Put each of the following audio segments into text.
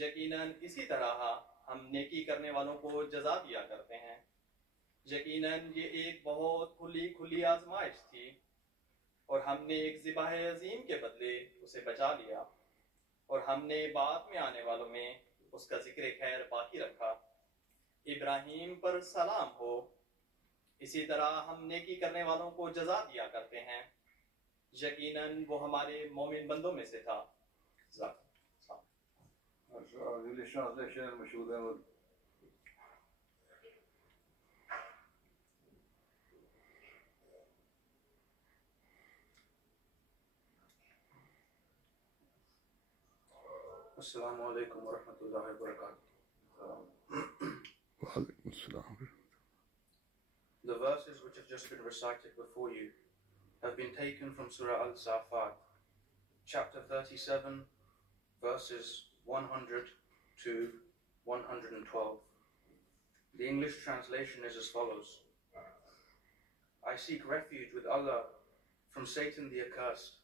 यकीनन इसी तरह हम नेकी करने वालों को जजा दिया करते हैं। यकीनन ये एक बहुत खुली आजमाइश थी और हमने एक ज़िबाह अजीम के बदले उसे बचा लिया और हमने बाद में आने वालों में उसका जिक्र खैर बाकी रखा। इब्राहीम पर सलाम हो। इसी तरह हम नेकी करने वालों को जजा दिया करते हैं। यकीनन वो हमारे मोमिन बंदों में से था। English translation मशहूर है। Assalamu alaikum wa rahmatullahi wa barakatuh. The verses which have just been recited before you have been taken from Surah Al-Safat, chapter 37, verses 100 to 112. The English translation is as follows. I seek refuge with Allah from Satan the accursed.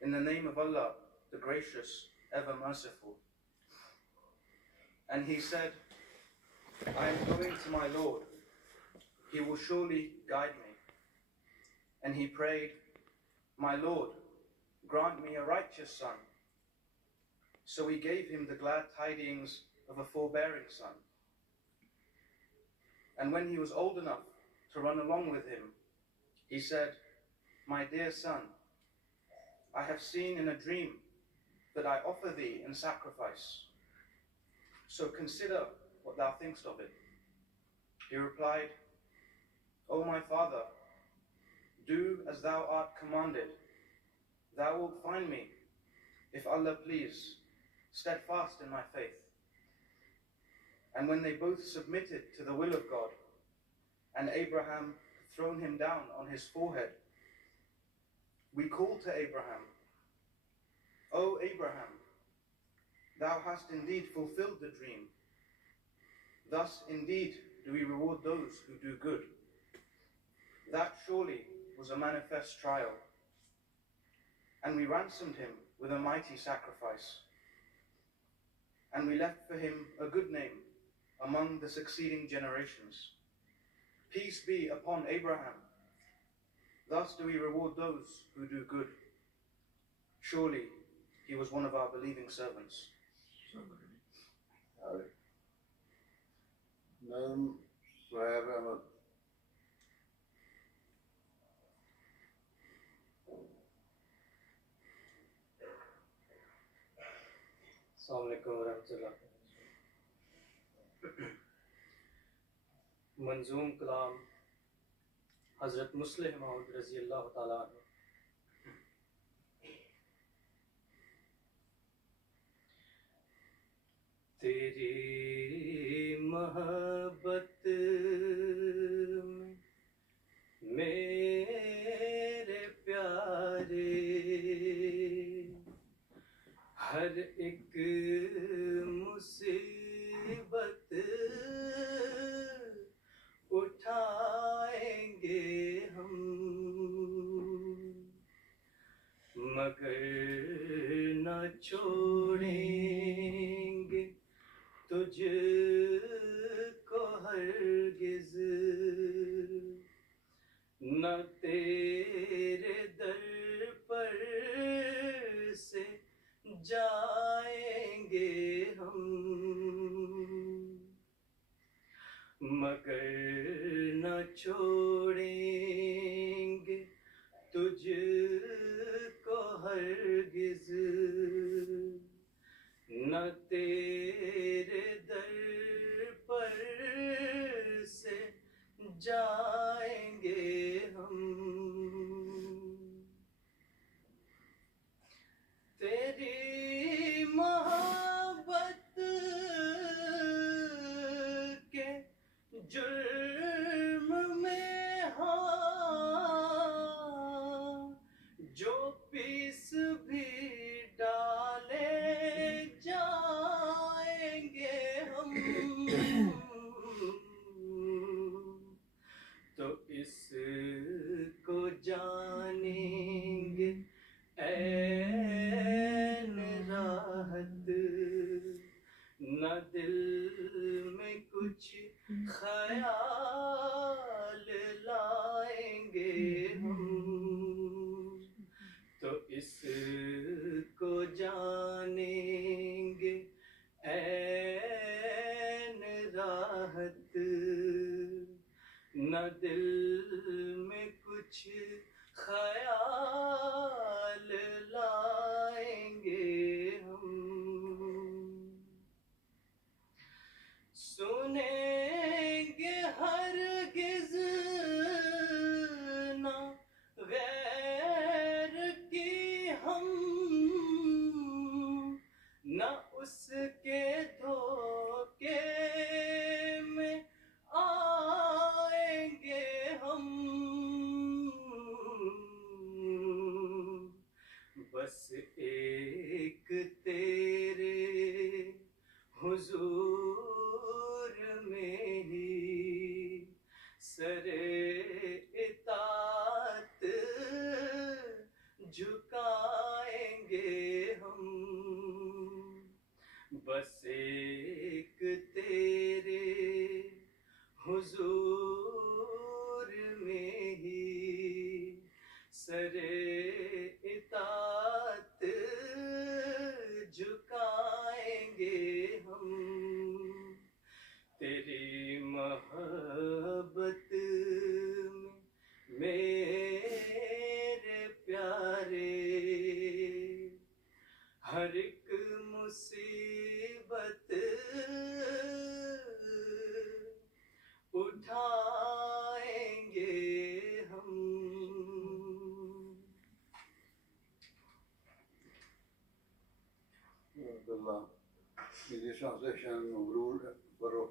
In the name of Allah, the gracious, ever merciful. And he said, I am going to my Lord. He will surely guide me. And he prayed, my Lord, grant me a righteous son. So we gave him the glad tidings of a forbearing son. And when he was old enough to run along with him, he said, my dear son, I have seen in a dream that I offer thee in sacrifice. So consider what thou thinkst of it. He replied, O my father, do as thou art commanded. Thou wilt find me, if Allah please, steadfast in my faith. And when they both submitted to the will of God, and Abraham had thrown him down on his forehead, we called to Abraham, O Abraham, thou hast indeed fulfilled the dream. Thus indeed do we reward those who do good. That surely was a manifest trial. And we ransomed him with a mighty sacrifice. And we left for him a good name among the succeeding generations. Peace be upon Abraham. Thus do we reward those who do good. Surely he was one of our believing servants. मंजूम कलाम हजरत मुस्लिम मौद रजी अल्लाह ताला अन्हु। तेरी मोहब्बत में मेरे प्यारे हर एक मुसीबत उठाएंगे हम, मगर न छोड़ेंगे तुझको हरगिज़, न तेरे दर पर से जाएंगे हम, मगर न छोड़ेंगे तुझको हरगिज़, न तेरे दर पर से जाएंगे हम। तेरी मोहब्बत के जुर्म में हाँ जो पीस भी डाले जाएंगे हम, तो इसको जानेंगे ऐन राहत न दिल में कुछ ख्याल लाएंगे हम तो इसको जानेंगे ऐन राहत न दिल में कुछ ख्याल लाएंगे हम सुनेंगे हरगिज़ ना गैर की हम न उसके धोखे में आएंगे हम बस एक तेरे हुजूर में ही सरे इताअत झुकाएंगे हम बस एक तेरे हुजूर में ही सरे इताअत झुकाएंगे हम तेरी मोहब्बत में मेरे प्यारे हर एक मुसीबत उठाएंगे हम Allah. In this translation, Baruch